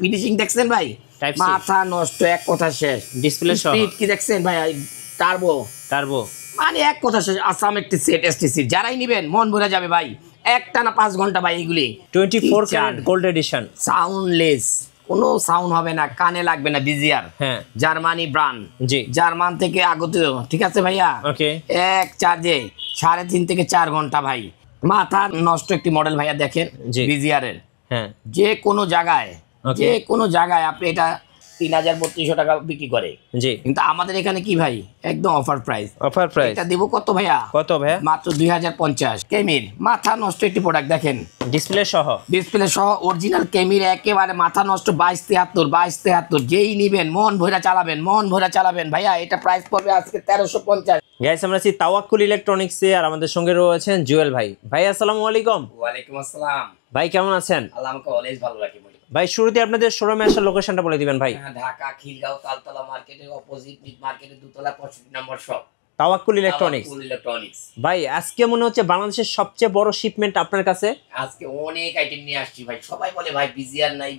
Finishing দেখছেন ভাই, মাথা নষ্ট, এক কথা শেষ। ডিসপ্লে সহ স্পিড কি দেখছেন ভাই, টার্বো মানে এক কথা শেষ। আসাম একটি সেট এসটিসি, যারাই নেবেন মন ভরে যাবে ভাই। একটা না 5 ঘন্টা ভাই, এগুলি 24 ক্যারেট গোল্ড এডিশন, সাউন্ডলেস, কোনো সাউন্ড হবে না, কানে লাগবে না। বিজিআর জার্মানি ব্র্যান্ড, জি জার্মান থেকে আগত, ঠিক আছে ভাইয়া। ওকে, এক চার্জে 3.5 থেকে 4 ঘন্টা ভাই। মাথা নষ্ট একটি মডেল ভাইয়া, দেখেন বিজিআর এর। যে কোনো জায়গায় আপনি এটা 3000-3200 টাকা বিক্রি করে, জি। কিন্তু আমাদের এখানে কি ভাই, একদম অফার প্রাইস। এটা দেবো কত ভাইয়া, মাত্র 2050। কেমির মাথা নষ্ট একটি প্রোডাক্ট, দেখেন ডিসপ্লে সহ অরিজিনাল কেমির, একেবারে মাথা নষ্ট। 2273 যেই নিবেন মন ভরে চালাবেন ভাইয়া। এটা প্রাইস পড়বে আজকে 1350। গাইস, আমরা আছি তাওয়াক্কুল ইলেকট্রনিক্সে, আর আমাদের সঙ্গে রয়েছেন জুয়েল ভাই। ভাই আসসালামু আলাইকুম। ওয়ালাইকুম আসসালাম ভাই, কেমন আছেন? আল্লাহ আমাকে অলওয়েজ ভালো রাখে ভাই। শুরুতে আপনাদের শোরুমে আসার লোকেশনটা বলে দিবেন ভাই। ঢাকা খিলগাঁও তালতলা মার্কেটের অপোজিট, মিড মার্কেটের দোতলা 65 নম্বর শপ, তাওয়াক্কুল ইলেকট্রনিক্স। ভাই, আজকে মনে হচ্ছে বাংলাদেশের সবচেয়ে বড় শিপমেন্ট আপনার কাছে। আজকে অনেক আইটেম নিয়ে আসছি ভাই। সবাই বলে ভাই বিজিআর নাই।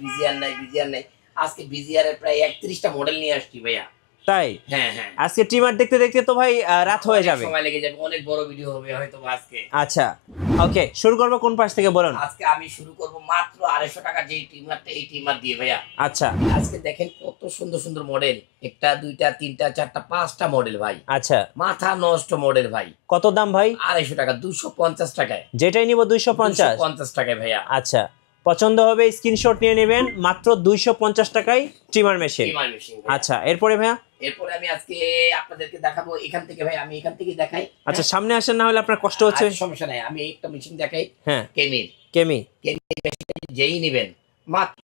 আজকে বিজিআর এর প্রায় 31টা মডেল নিয়ে আসছি ভাইয়া। তাই? হ্যাঁ। আজকে ট্রিমার দেখতে তো ভাই রাত হয়ে যাবে, সময় লেগে যাবে, অনেক বড় ভিডিও হবে হয়তো আজকে। আচ্ছা, ওকে, শুরু করব কোন পাশ থেকে বলুন? আজকে আমি শুরু করব মাত্র 250 টাকা যেই ট্রিমারটা, এই ট্রিমার দিয়ে ভাইয়া। আচ্ছা, আজকে দেখেন কত সুন্দর মডেল, একটা দুইটা তিনটা চারটা 5টা মডেল ভাই। আচ্ছা, মাথা নষ্ট মডেল ভাই। কত দাম ভাই? 250 টাকা, 250 টাকায়। যেটাই নিব 250 টাকায় ভাইয়া। আচ্ছা, পছন্দ হবে স্ক্রিনশট নিয়ে নেবেন, মাত্র 250 টাকায় ট্রিমার মেশিন। আচ্ছা, এরপরে ভাইয়া? এরপরে আমি আজকে আপনাদেরকে দেখাবো এখান থেকে ভাই, আমি এখান থেকে দেখাই। আচ্ছা, সামনে আসেন, না হলে আপনার কষ্ট হচ্ছে। সমস্যা নাই, আমি একটা মেশিন দেখাই। হ্যাঁ, কেমি মেশিন যেই নেবেন মাত্র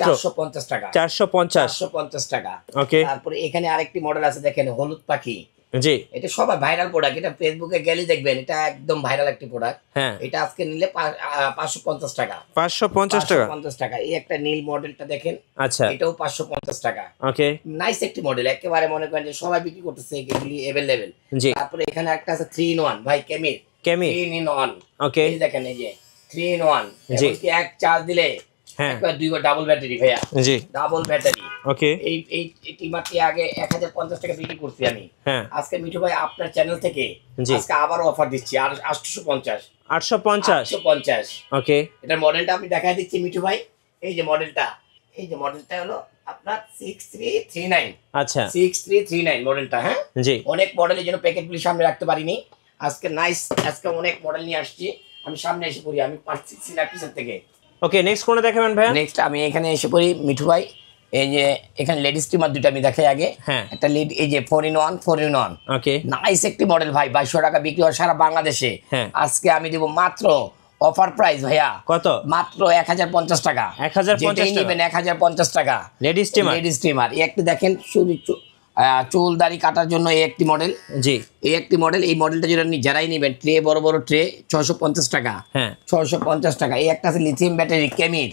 450 টাকা। 450 টাকা। ওকে, তারপরে এখানে আরেকটি মডেল আছে, দেখেন হলুদ পাখি। জি, এটা সবাই ভাইরাল প্রোডাক্ট, এটা ফেসবুকে গেলে দেখবেন, এটা একদম ভাইরাল একটি প্রোডাক্ট। এটা আজকে নিলে 550 টাকা। 550 টাকা। এই একটা নীল মডেলটা দেখেন। আচ্ছা, এটাও 550 টাকা। ওকে, নাইস একটি মডেল, একেবারে মনে করেন যে সবাই বিক্রি করতেছে, এগুলি अवेलेबल। জি, তারপরে এখানে একটা আছে 3 in 1 ভাই, কেমি 3 in 1। ওকে, এই দেখেন, এই যে 3 in 1। জি, এক চার্জ দিলে একবার দুইবার ডাবল ব্যাটারি ভাইয়া। জি, ডাবল ব্যাটারি। ওকে, এই টিমারটি আগে 1050 টাকা বিক্রি করছি আমি। আজকে মিঠু ভাই আপনার চ্যানেল থেকে আজকে আবারও অফার দিচ্ছি, আর 850। ওকে, এটার মডেলটা আমি দেখাই দিচ্ছি মিঠু ভাই। এই যে মডেলটা হলো আপনার 6339। আচ্ছা, 6339 মডেলটা। হ্যাঁ জি, অনেক মডেলের জন্য প্যাকেটগুলি সামনে রাখতে পারিনি। আজকে আজকে অনেক মডেল নিয়ে আসছি, আমি সামনে এসে পড়ি, আমি পাচ্ছি সিনাপিসের থেকে। ওকে, নেক্সট কোনটা দেখাবেন ভাই? নেক্সট আমি এখানে এসে পড়ি মিঠু ভাই। এই যে এখানে লেডিস স্টিমার দুটো আমি দেখাই আগে। একটা এই যে 4 in 1। ওকে, নাইস একটি মডেল ভাই, 2200 টাকা বিক্রি হয় সারা বাংলাদেশে। আজকে আমি দেব মাত্র অফার প্রাইস ভাইয়া। কত? মাত্র 1050 টাকা। 1050 নেবেন 1050 টাকা। লেডিস স্টিমার এই একটি দেখেন, চুল দাড়ি কাটার জন্য এই একটি মডেল। জি, এই একটি মডেল। এই মডেলটা যারাই নেবেন, ট্রে বড় ট্রে 650 টাকা। 650 টাকা। এই একটা আছে লিথিয়াম ব্যাটারি, কেমির।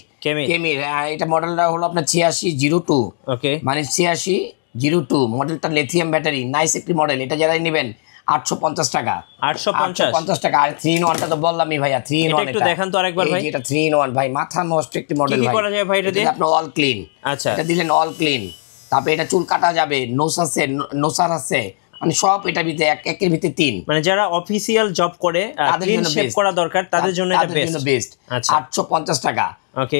এটা মডেলটা হলো আপনার 8602। ওকে, মানে 8602 মডেলটা, লিথিয়াম ব্যাটারি, নাইস একটি মডেল। এটা যারাই নেবেন 850 টাকা। 850 টাকা। আর 3 in 1টা তো বললামই ভাইয়া, 3 in 1 একটু দেখান তো আরেকবার ভাই। এটা 3 in 1 ভাই, মাথা নষ্ট একটি মডেল ভাই। কি করা যায় ভাই এটা দিয়ে? আপনার অল ক্লিন। আচ্ছা, এটা দিলেন অল ক্লিন। তারপরে এটা চুল কাটা যাবে, নোসার আছে, মানে সব এটা ভিতরে একের ভিতরে 3। মানে যারা অফিসিয়াল জব করে, ক্লিন শেভ করা দরকার, তাদের জন্য এটা বেস্ট। 850 টাকা। ওকে,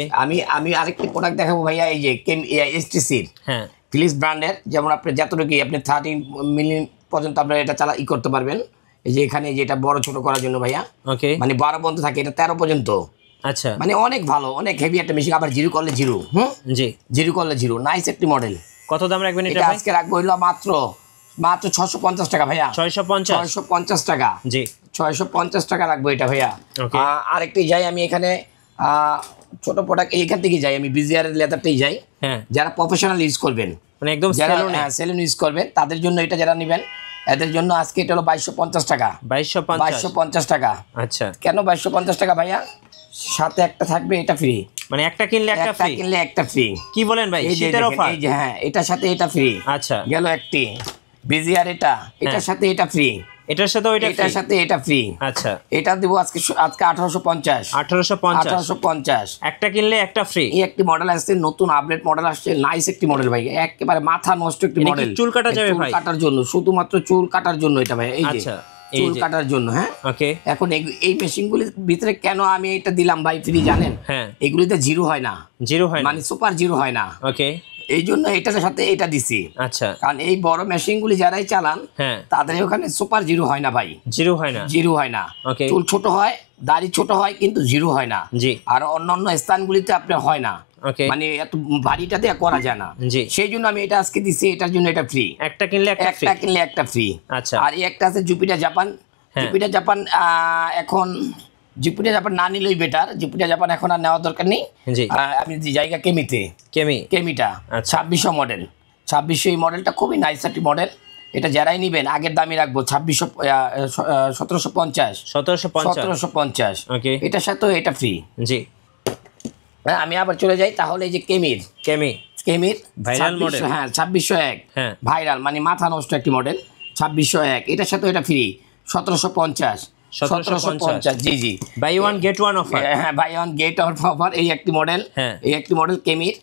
আমি আরেকটি প্রোডাক্ট দেখাবো ভাইয়া। এই যে এসটিসির ফিলিপস ব্র্যান্ডের, যেমন আপনি যতটুকু আপনি 13 মিলি পর্যন্ত আপনারা এটা করতে পারবেন। এই যে এখানে যেটা বড় ছোট করার জন্য ভাইয়া। ওকে, মানে 12 পর্যন্ত থাকে, এটা 13 পর্যন্ত। আচ্ছা, মানে অনেক ভালো, অনেক হেভি একটা মেশিন। আবার জিরো করলে জিরো। জি, জিরো করলে জিরো, নাইস একটি মডেল। কত দাম রাখবেন এটা? আজকে রাখবো হইলো মাত্র 650 টাকা ভাইয়া। 650 টাকা। জি, 650 টাকা রাখবো এটা ভাইয়া। আরেকটি যাই আমি এখানে, ছোট প্রোডাক্ট এইখান থেকে যাই আমি, বিজিআর এর লেদারটাই যাই। যারা প্রফেশনাল ইউজ করবেন, মানে একদম সেলুন ইউজ করবেন, তাদের জন্য এটা যারা নেবেন, এদের জন্য আজকে এটা হলো 2250 টাকা। 2250 টাকা। আচ্ছা, কেন 2250 টাকা ভাইয়া? সাথে একটা থাকবে, এটা ফ্রি। মানে একটা কিনলে একটা ফ্রি। কি বলেন ভাই, শীতের অফার? এই যে হ্যাঁ, এটার সাথে এটা ফ্রি। আচ্ছা, গেল একটি বিজিআর, এটার সাথে এটা ফ্রি। এটার সাথে ওইটা এটার সাথে এটা ফ্রি। আচ্ছা, এটা দিব আজকে 1850 1850 একটা কিনলে একটা ফ্রি। এই একটি মডেল আসছে, নতুন আপডেট মডেল আসছে, নাইস একটি মডেল ভাই, একেবারে মাথা নষ্ট একটি মডেল। চুল কাটা যাবে ভাই? চুল কাটার জন্য, শুধুমাত্র চুল কাটার জন্য এটা ভাই। এই যে আচ্ছা, চুল কাটার জন্য। হ্যাঁ, ওকে। এখন এই মেশিনগুলির ভিতরে কেন আমি এটা দিলাম ভাই ফ্রি জানেন? হ্যাঁ, এগুলিতে জিরো হয় না, জিরো হয় না, মানে সুপার জিরো হয় না। ওকে, এই জন্য এটার সাথে এটা দিছি। আচ্ছা, কারণ এই বড় মেশিনগুলি যারাই চালান হ্যাঁ, তাদের ওখানে সুপার জিরো হয় না ভাই, জিরো হয় না, জিরো হয় না। ওকে, চুল ছোট হয়, দাড়ি ছোট হয়, কিন্তু জিরো হয় না। জি। আর অন্যান্য স্থানগুলিতে আপনার হয় না, ওকে, মানে এত ভারীটা দিয়ে করা যায় না। জি। সেই জন্য আমি এটা আজকে দিছি, এটার জন্য এটা ফ্রি। একটা কিনলে একটা ফ্রি, একটা কিনলে একটা ফ্রি। আচ্ছা, আর এই একটা আছে জুপিটার জাপান। জুপিটার জাপান এখন জুপিটার জাপান না নিলেই বেটার। জুপিটার জাপান এখন আর নেওয়ার দরকার নেই। জি। আমি যে জায়গা কেমিটা আচ্ছা, 2600 মডেল, 2600 এই মডেলটা খুবই নাইস একটি মডেল। এটা যারাই নিবেন আগের দামই রাখবো 1750। ওকে, এটার সাথেও এটা ফ্রি। জি। আমি আবার চলে যাই তাহলে, এই যে কেমির ভাইরাল মডেল, হ্যাঁ 2601, হ্যাঁ, ভাইরাল মানে মাথা নষ্ট একটি মডেল। 2601 এটার সাথে এটা ফ্রি 1750। জি জি, buy one get one offer. হ্যাঁ, বাই ওয়ান গেট অফার। এই একটি মডেল, এই একটি মডেল কেমির।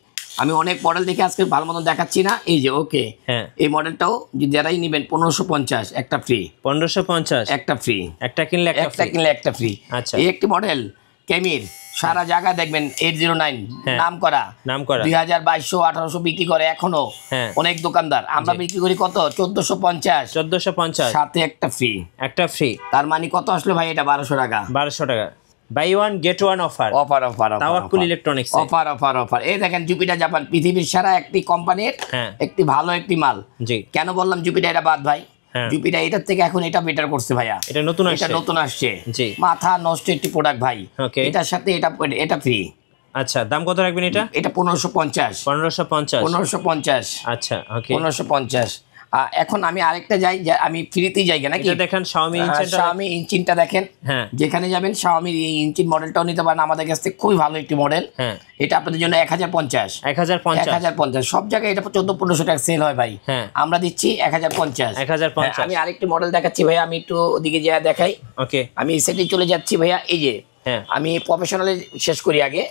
আমি অনেক মডেল দেখে আজকে ভালো মতন দেখাচ্ছি না। এই যে ওকে, এই মডেলটাও যারাই নেবেন 1550 একটা ফ্রি। 1550 একটা ফ্রি, একটা কিনলে একটা ফ্রি। আচ্ছা, এই একটি মডেল কেমির, সারা জায়গায় দেখবেন 809 নাম করা 2022 1800 বিক্রি করে এখনো অনেক দোকানদার। আমরা বিক্রি করি কত? 1450 সাথে একটা ফ্রি। তার মানে কত আসলে ভাই? এটা 1200 টাকা। Buy one get one offer. Tawakkul electronics offer. এই দেখেন জুপিটার জাপান, পৃথিবীর সেরা একটি কোম্পানির একটি ভালো একটি মাল। জি। কেন বললাম জুপিটার এটা বাদ ভাই? জুপিটার এটার থেকে এখন এটা বেটার করছে ভাইয়া, এটা নতুন আসছে। মাথা নষ্ট একটি প্রোডাক্ট ভাই। এটার সাথে এটা ফ্রি। আচ্ছা, দাম কত রাখবেন এটা? এটা 1550। আচ্ছা, ওকে, 1550। এখন আমি আরেকটা যাই, আমি ফ্রিতেই যাই নাকি? এটা দেখেন Xiaomi ইঞ্জিনটা দেখেন। যেখানে যাবেন Xiaomi এই ইঞ্জিন মডেলটাও নিতে পারেন আমাদের কাছ থেকে, খুবই ভালো একটি মডেল। এটা আপনাদের জন্য 1050। সব জায়গায় এটা 1400-1500 টাকা সেল হয় ভাই, আমরা দিচ্ছি 1050। আমি আরেকটি মডেল দেখাচ্ছি ভাইয়া, আমি একটু ওদিকে যা দেখাই। ওকে, আমি এই সেটে চলে যাচ্ছি ভাইয়া। এই যে আমি প্রফেশনালে শেষ করি আগে।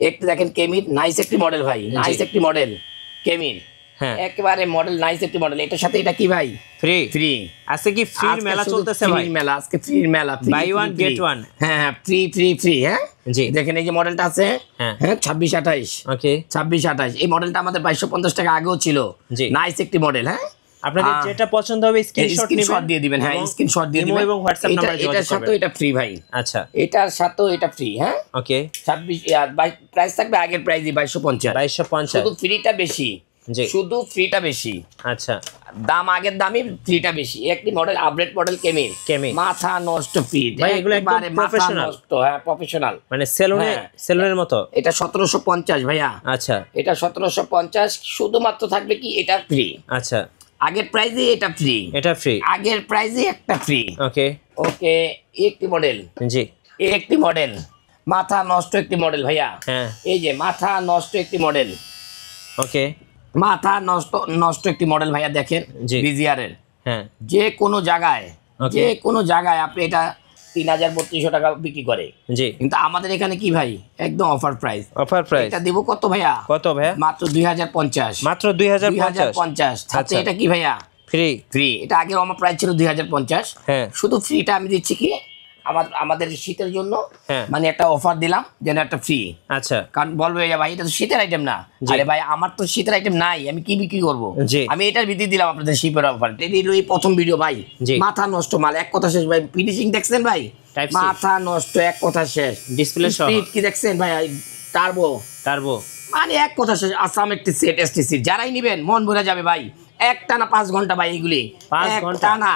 একটু দেখেন কেমির, নাইস একটি মডেল ভাই, নাইস একটি মডেল কেমির, একেবারে মডেল নাইস একটি মডেল। এটার সাথে এটা কি ভাই? ফ্রি। আজকে কি ফ্রি মেলা চলতেছে ভাই? মেলা, আজকে ফ্রি মেলা, বাই ওয়ান গেট ওয়ান। হ্যাঁ, ফ্রি। হ্যাঁ, জি। দেখেন এই যে মডেলটা আছে, 2628। ওকে, 2628। এই মডেলটা আমাদের 2250 টাকা আগেও ছিল। নাইস একটি মডেল। হ্যাঁ, আপনাদের যেটা পছন্দ হবে স্ক্রিনশট দিয়ে দিবেন। হ্যাঁ, স্ক্রিনশট দিয়ে দিবেন এবং হোয়াটসঅ্যাপ নাম্বারে যোগাযোগ করবেন। এটার সাথে এটা ফ্রি ভাই। আচ্ছা, এটার সাথে এটা ফ্রি। হ্যাঁ, ওকে, 26 প্রাইস থাকবে আগের প্রাইসই 2250। শুধু ফ্রিটা বেশি, শুধু ফ্রিটা বেশি। আচ্ছা, দাম আগের দামই, ফ্রিটা বেশি। একটি মডেল আপডেট মডেল কেমির, মাথা নষ্ট ফ্রি ভাই, এগুলো একদম প্রফেশনাল। হ্যাঁ, প্রফেশনাল, মানে সেলুনের মতো। এটা 1750 ভাইয়া। আচ্ছা, এটা 1750। শুধুমাত্র থাকবে কি এটা ফ্রি। আচ্ছা, আগের প্রাইসে এটা ফ্রি, আগের প্রাইসে একটা ফ্রি। ওকে, একটি মডেল, একটি মডেল মাথা নষ্ট একটি মডেল ভাইয়া। এই যে মাথা নষ্ট একটি মডেল। ওকে, মাথা নষ্ট একটি মডেল ভাইয়া। দেখেন বিজিআর এর, যে কোনো জায়গায় আপনি এটা 3000-3200 টাকা বিক্রি করে, কিন্তু আমাদের এখানে কি ভাই? একদম অফার প্রাইস। এটা দেব কত ভাইয়া? মাত্র 2050। মাত্র 2050। সাথে এটা কি ভাইয়া? ফ্রি। এটা আগে আমার প্রাইস ছিল 2050। শুধু ফ্রিটা আমি দিচ্ছি কি আমাদের শীতের জন্য, মানে একটা অফার দিলাম যেন একটা ফ্রি। আচ্ছা, কারণ বলবে ভাই এটা তো শীতের আইটেম না। আরে ভাই, আমার তো শীতের আইটেম নাই, আমি কি বিক্রি করবো? আমি এটার ভিত্তি দিলাম আপনাদের শীতের অফার। এই প্রথম ভিডিও ভাই, মাথা নষ্ট মাল, এক কথা শেষ ভাই। ফিনিশিং দেখছেন ভাই? মাথা নষ্ট, এক কথা শেষ। ডিসপ্লে স্পিড কি দেখছেন ভাই? টার্বো, মানে এক কথা শেষ। আসাম একটি সেট, এসটি সিট যারাই নিবেন মন ভরে যাবে ভাই। একটানা 5 ঘন্টা ভাই, এইগুলি একটানা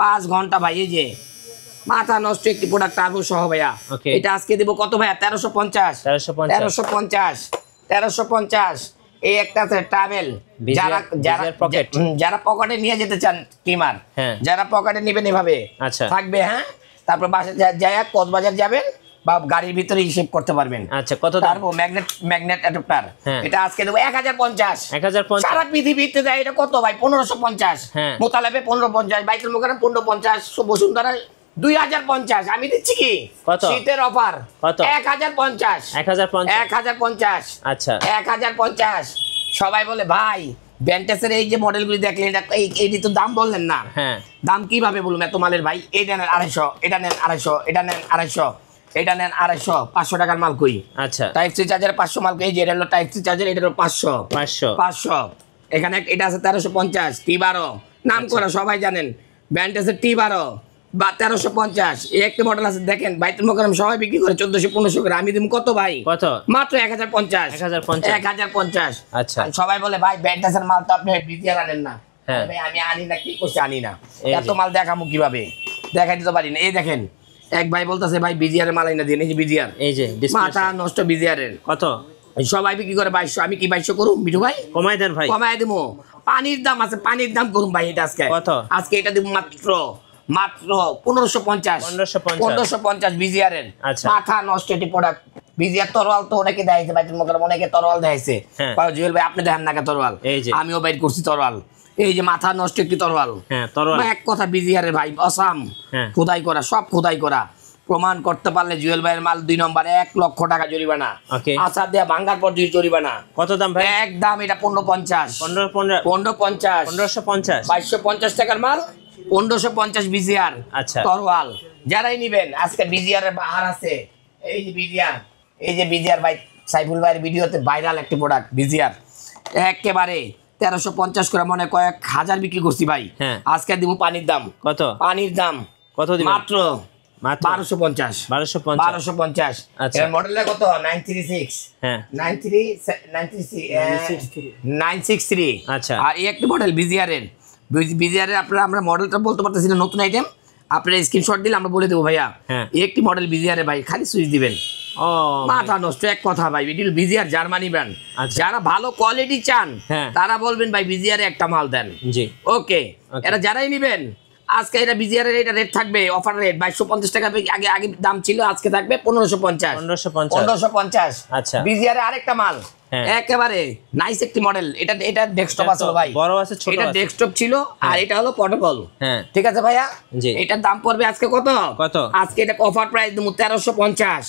5 ঘন্টা ভাই। এই যে মাথা নষ্ট একটি প্রোডাক্ট টার্বো সহ ভাইয়া। এটা আজকে দেব কত ভাইয়া? 1350। এই একটা আছে ট্রাভেল, যারা পকেটে নিয়ে যেতে চান ট্রিমার, যারা পকেটে নেবেন এভাবে থাকবে। হ্যাঁ, তারপর বাসা যায় কক্সবাজার যাবেন, বা গাড়ির ভিতরে হিসেব করতে পারবেন। আচ্ছা কত দাম? তারপর ম্যাগনেট অ্যাডাপ্টার এটা আজকে দেবো 1050। 1050 সারা পৃথিবীতে দেয় এটা কত ভাই? 1550। মোতালেবে 1550, বাইতুল মুকাররম 1550, বসুন্ধরা 2050। আমি দিচ্ছি কি শীতের অফার 1050। 1050। আচ্ছা 1050। সবাই বলে ভাই ব্যান্টেসের এই যে মডেলগুলি দেখলেন এইটি তো দাম বললেন না। দাম কিভাবে বলুন এত মালের ভাই? এটা নেন 250, এটা নেন 250, এটা নেন 250, এটা নেন 250, 500 টাকার মাল কই? আচ্ছা টাইপ সি চার্জার 500 মাল কই? এই যে এটা হলো টাইপ সি চার্জার, এটা হলো 500। এখানে এটা আছে 1350 T12, নাম করা সবাই জানেন ব্যান্টেসের T12 বা 1350। এই একটা মডেল আছে দেখেন বাইতুল মুকাররম সবাই বিক্রি করে 1400-1500 করে, আমি দিম কত ভাই? কত? মাত্র 1050। 1050। আচ্ছা সবাই বলে ভাই ব্যান্টেসের মাল তো আপনি বিজিআর আনেন না। ভাই আমি আনি না, কি করছি আনি না, এত মাল দেখামু কিভাবে? দেখাই দিতে পারি না। এই দেখেন এক ভাই বলতেছে ভাই বিজিআর মাল আইনা দিন, এই যে বিজিআর, এই যে মাথা নষ্ট বিজিআর এর। কত? সবাই বিক্রি করে 2200, আমি কি 2200 করুম মিঠু ভাই? কমাই দেন ভাই। কমাই দেবো। পানির দাম আছে, পানির দাম করুম ভাই। এটা আজকে কত? আজকে এটা দিব মাত্র 1550। 1550 বিজিআর এর। মাথা নষ্ট এটি প্রোডাক্ট। বিজিআর তরোয়াল তো অনেকে দেখাইছে বাইতুল মুকাররম, অনেকে তরোয়াল দেখাইছে। জুয়েল ভাই আপনি দেখেন না তরোয়াল? আমিও বাইর করছি তরোয়াল। এই যে মাথা নষ্ট একটি তরোয়াল। এক কথা বিজিআর এর ভাই অসাম, খোদাই করা, সব খোদাই করা। প্রমাণ করতে পারলে জুয়েল ভাইয়ের মাল 2 নম্বরে 1 লক্ষ টাকা জরিমানা। আচ্ছা দেয়া ভাঙার পর জরিমানা। কত দাম ভাই? একদম এটা 1550। 1550। 2250 টাকার মাল 1550 বিজিআর তরোয়াল। যারাই নিবেন আজকে বিজিআর এর বাহার আছে। এই যে বিজিআর, এই যে বিজিআর ভাই সাইফুল ভাইয়ের ভিডিওতে ভাইরাল একটি প্রোডাক্ট বিজিআর, একেবারে 1350 করে মনে কয়েক হাজার বিক্রি করছি ভাই। আজকে দিব পানির দাম। কত? পানির দাম কত দিবেন? মাত্র 1250। 1250। এর মডেলটা কত? 936। 963। আচ্ছা আর এই একটা মডেল বিজিআর এর। বিজিআর এর আমরা মডেলটা বলতে পারতেছি না, নতুন আইটেম। আপনার স্ক্রিনশট দিলে আমরা বলে দেবো ভাইয়া। এই একটি মডেল বিজিআর এর ভাই, খালি সুইচ দিবেন। মাথা নষ্ট এক কথা ভাই। বিজিআর জার্মানি ব্র্যান্ড। যারা ভালো কোয়ালিটি চান তারা বলবেন ভাই বিজিআর একটা মাল দেন। জি ওকে। এটা যারাই নিবেন আজকে এটা বিজিআর এর এটা রেট থাকবে অফার রেট 2250 টাকা। আগে দাম ছিল, আজকে থাকবে 1550। আচ্ছা বিজিআর এর আরেকটা মাল একেবারে নাইস একটি মডেল। এটা ডেস্কটপ আছে ভাই, বড় আছে ছোট আছে। এটা ডেস্কটপ ছিল আর এটা হলো পোর্টেবল। ঠিক আছে ভাইয়া। এটার দাম পড়বে আজকে কত? আজকে এটা অফার প্রাইস দেবো 1350।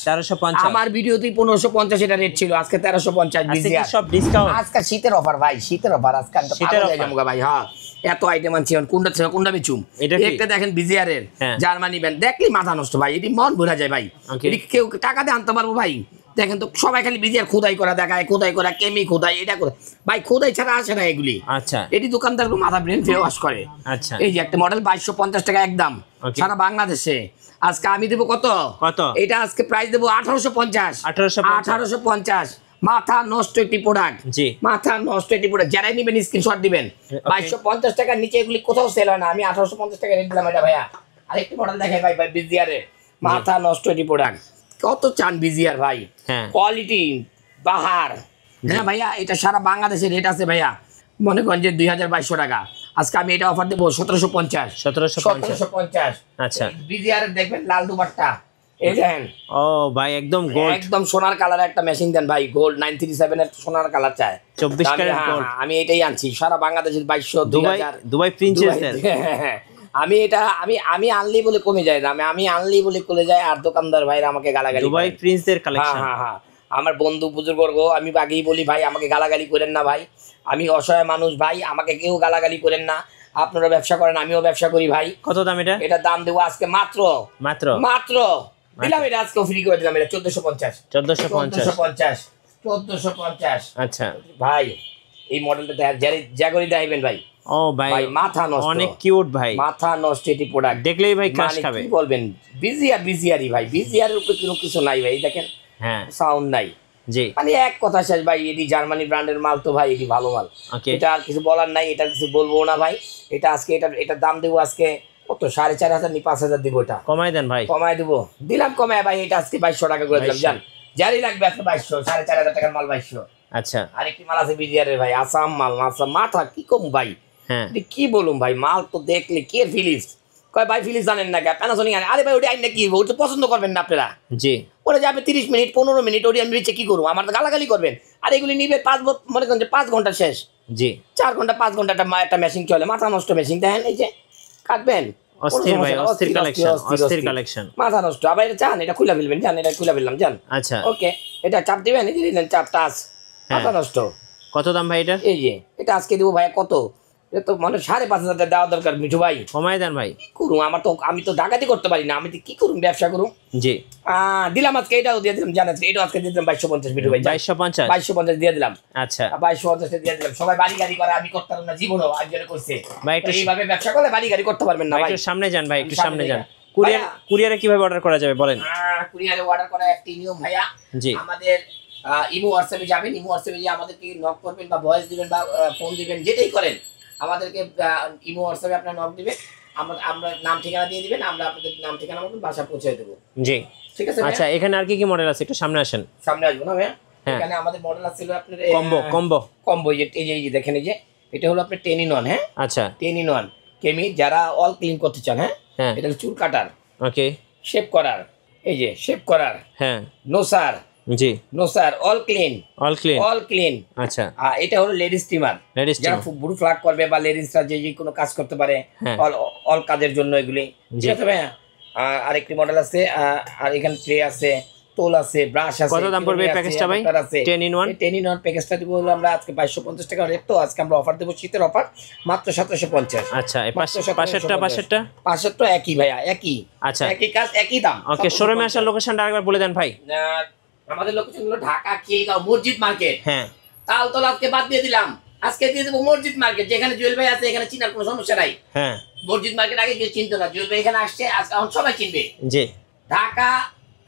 আমার ভিডিওতেই 1550 এটা রেট ছিল, আজকে 1350 বিজিআর সব ডিসকাউন্ট। আজকে শীতের অফার ভাই, শীতের অফার আজকে ভাই। হ্যাঁ এত আইটেম আনছি, কোনটা বেচুম? একটা দেখেন বিজিআর এর জার্মানি ব্র্যান্ড, দেখলি মাথা নষ্ট ভাই। এটি মন ভরা যায় ভাই। কেউ টাকা দিয়ে আনতে পারবো ভাই? দেখেন তো সবাই খালি বিজিআর খোদাই করা দেখায়, খোদাই করা কেমি খোদাই, এটা করে ভাই খোদাই ছাড়া আসে না এগুলি। আচ্ছা এটি দোকানদার মাথা ব্রেন ফেলে ওয়াশ করে। আচ্ছা এই যে একটা মডেল 2250 টাকা একদম সারা বাংলাদেশে। আজকে আমি দেবো কত? এটা আজকে প্রাইস দেবো 1850। 1850। মাথা নষ্ট একটি প্রোডাক্ট। মাথা নষ্ট একটি প্রোডাক্ট। যারাই নিবেন স্ক্রিনশট দিবেন। 2250 টাকার নিচে এগুলি কোথাও সেল হয় না। আমি 1850 টাকা রেট দিলাম এটা ভাইয়া। আরেকটি মডেল দেখাই ভাই বিজিআর এর। মাথা নষ্ট একটি প্রোডাক্ট। কত চান বিজিআর ভাই? কোয়ালিটি বাহার। হ্যাঁ ভাইয়া এটা সারা বাংলাদেশের রেট আছে ভাইয়া। মনে করেন যে 2200 টাকা। আজকে আমি এটা অফার দেবো 1750। 1750। আচ্ছা বিজিআর দেখবেন লাল দুপাট্টা। এই দেখেন ও ভাই একদম গোল্ড, একদম সোনার কালার একটা মেশিন দেন ভাই। গোল্ড 937 এর সোনার কালার চায় 24 ক্যারেট গোল্ড। আমি এটাই আনছি সারা বাংলাদেশের 2200 2000 দুবাই প্রিন্সেস দেন। আমি এটা আমি আনলি বলে কমে যায় না, আমি আনলি বলে কমে যায়। আর দোকানদার ভাইরা আমাকে গালাগালি। দুবাই প্রিন্সের কালেকশন। হ্যাঁ আমার বন্ধু বুজুর্গ আমি আগেই বলি ভাই আমাকে গালাগালি করেন না ভাই। আমি অসহায় মানুষ ভাই, আমাকে কেউ গালাগালি করেন না। আপনারা ব্যবসা করেন, আমিও ব্যবসা করি ভাই। কত দাম এটা? এটা দাম দেবো আজকে মাত্র দিলাম এটা আজকে ফ্রি করে দিলাম। এটা 1450। 1450। আচ্ছা ভাই এই মডেলটা জাগরি দেখাইবেন ভাই। ও ভাই মাথা নষ্ট, অনেক কিউট ভাই। মাথা নষ্ট এটি প্রোডাক্ট দেখলেই ভাই ক্রাশ খাবে। কি বলবেন বিজিআরই ভাই। বিজিআর এর উপরে কিছু নাই ভাই। দেখেন হ্যাঁ সাউন্ড নাই। জি মানে এক কথা শেষ ভাই। এটি জার্মানি ব্র্যান্ডের মাল তো ভাই, এটি ভালো মাল। এটা আর কিছু বলার নাই, এটা কিছু বলবো না ভাই। এটা আজকে এটার দাম দেবো আজকে কত? 4500 নি 5000 দিব। এটা কমাই দেন ভাই। কমাই দেবো, দিলাম কমায় ভাই। এটা আজকে 2200 টাকা করে দিলাম। জান যারই লাগবে আজকে 2200, 4500 টাকার মাল 2200। আচ্ছা আরেকটি মাল আছে বিজিআর এর ভাই, আসাম মাল। মাথা কি কম ভাই। হ্যাঁ কি বলুম ভাই, মাল তো দেখলে কে ফিলিস কয় ভাই ফিলিপস জানেন না প্যানাসোনিক আনে, আরে ভাই ওটা আইন কি ওটা পছন্দ করবেন না আপনারা, জি ওরা যাবে 30 মিনিট 15 মিনিট ওটি আমি বেঁচে কি করবো, আমার তো গালাগালি করবেন। আর এগুলি নিবে 5 মনে করেন যে 5 ঘন্টা শেষ, জি 4 ঘন্টা 5 ঘন্টা একটা মেশিন চলে, মাথা নষ্ট মেশিন দেখেন এই যে কাটবেন, অস্থির ভাই, অস্থির কালেকশন, অস্থির কালেকশন, মাথা নষ্ট। আবার এটা চান এটা খুলে ফেলবেন, জান এটা খুলে ফেললাম জান, আচ্ছা ওকে এটা চাপ দিবেন, এই যে দিলেন চাপ টাচ, মাথা নষ্ট। কত দাম ভাই এটা? এই যে এটা আজকে দেবো ভাই কত, এটা তো মানে 5,500 দেওয়া দরকার মিঠু ভাই, কমাই দেন ভাই। কি করুন, আমার তো আমি তো ডাকাতি করতে পারি না, আমি তো কি করুন ব্যবসা করুন। জি দিলাম আজকে এটাও দিয়ে দিলাম, জানেন এটাও আজকে দিয়ে দিলাম 2250 মিঠু ভাই, 2250 2250 দিয়ে দিলাম। আচ্ছা 2250 দিয়ে দিলাম। সবাই বাড়ি গাড়ি করে, আমি করতাম না জীবনও, একজনে করছে ভাই একটু এইভাবে ব্যবসা করলে বাড়ি গাড়ি করতে পারবেন না ভাই। একটু সামনে যান ভাই, একটু সামনে যান। ভাইয়া, কুরিয়ারে কিভাবে অর্ডার করা যাবে বলেন? কুরিয়ারে অর্ডার করা একটি নিয়ম ভাইয়া, জি আমাদের ইমো হোয়াটসঅ্যাপে যাবেন, ইমো হোয়াটসঅ্যাপে যে আমাদেরকে নক করবেন বা ভয়েস দিবেন বা ফোন দিবেন, যেটাই করেন আমাদেরকে ইমো হোয়াটসঅ্যাপে আপনার নক দিবেন, আমরা নাম ঠিকানা দিয়ে দিবেন, আমরা আপনাদের নাম ঠিকানা মতন বাসা পৌঁছে দেবো। জি ঠিক আছে আচ্ছা, এখানে আর কি কি মডেল আছে একটু সামনে আসেন, সামনে আসবো না ভাইয়া। হ্যাঁ। এখানে আমাদের মডেল আছে আপনার কম্বো কম্বো কম্বো, এই যে দেখেন, এই যে এটা হলো আপনার 10 in 1, হ্যাঁ আচ্ছা 10 in 1 কেমি, যারা অল ক্লিন করতে চান, হ্যাঁ হ্যাঁ এটা হলো চুল কাটার, ওকে শেভ করার, এই যে শেভ করার, হ্যাঁ নো স্যার, জি no sir, all clean, all clean all clean. আচ্ছা এটা হলো লেডিস স্টিমার, লেডিস যারা বুড়ো ফ্লাগ করবে বা লেডিসরা যে যে কোনো কাজ করতে পারে, হ্যাঁ। অল অল কাজের জন্য এগুলি, জি। ঠিক আছে ভাইয়া। আরেকটি মডেল আছে, আর এখানে ট্রে আছে, তোল আছে, ব্রাশ আছে। কত দাম পড়বে এই প্যাকেজটা ভাই? 10 in 1 10 in 1 প্যাকেজটা দিব হলো আমরা আজকে 2250 টাকা রেট, তো আজকে আমরা অফার দেবো শীতের অফার মাত্র 1750। আচ্ছা এই পাশেরটা পাশেরটা একই ভাইয়া, একই, আচ্ছা একই কাজ একই দাম। ওকে, শোরুমে আসার লোকেশনটা আরেকবার বলে দেন ভাই। আমাদের লোকেশন হলো ঢাকা খিলগাঁও মসজিদ মার্কেট, হ্যাঁ তালতলা আজকে বাদ দিয়ে দিলাম, আজকে দিয়ে দেবো মসজিদ মার্কেট, যেখানে জুয়েল ভাই আছে এখানে চিনার কোনো সমস্যা নাই। হ্যাঁ মসজিদ মার্কেট আগে কেউ চিনতো না, জুয়েল ভাই এখানে আসছে আজকে এখন সবাই চিনবে। জি ঢাকা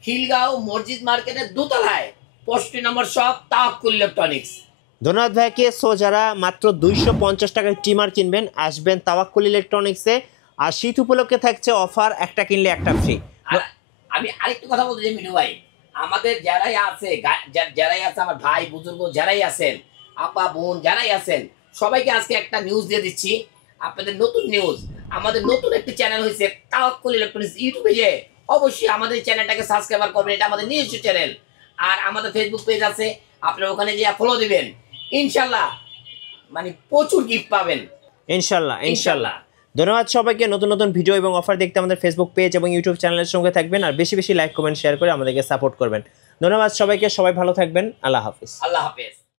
খিলগাঁও মসজিদ মার্কেটের দোতলায় 65 নম্বর শপ তাওয়াক্কুল ইলেকট্রনিক্স। ধন্যবাদ ভাইকে। সো যারা মাত্র 250 টাকায় ট্রিমার কিনবেন আসবেন তাওয়াক্কুল ইলেকট্রনিক্সে, আর শীত উপলক্ষে থাকছে অফার, একটা কিনলে একটা ফ্রি। আমি আরেকটু কথা বলতে চাই মিঠু ভাই, আমাদের যারাই আছে আমার ভাই বুজুর্গ যারাই আছেন, আপা বোন যারাই আছেন, সবাইকে আজকে একটা নিউজ দিয়ে দিচ্ছি, আপনাদের নতুন নিউজ। আমাদের নতুন একটি চ্যানেল হয়েছে তাওয়াক্কুল ইলেকট্রনিক্স, ইউটিউবে যে অবশ্যই আমাদের চ্যানেলটাকে সাবস্ক্রাইব করবেন, এটা আমাদের নিজস্ব চ্যানেল। আর আমাদের ফেসবুক পেজ আছে, আপনারা ওখানে গিয়ে ফলো দিবেন, ইনশাল্লাহ মানে প্রচুর গিফট পাবেন ইনশাল্লাহ ইনশাল্লাহ। ইনশাল্লাহ। ধন্যবাদ সবাইকে। নতুন নতুন ভিডিও এবং অফার দেখতে আমাদের ফেসবুক পেজ এবং ইউটিউব চ্যানেলের সঙ্গে থাকবেন, আর বেশি বেশি লাইক কমেন্ট শেয়ার করে আমাদেরকে সাপোর্ট করবেন। ধন্যবাদ সবাইকে, সবাই ভালো থাকবেন। আল্লাহ হাফিজ। আল্লাহ হাফেজ।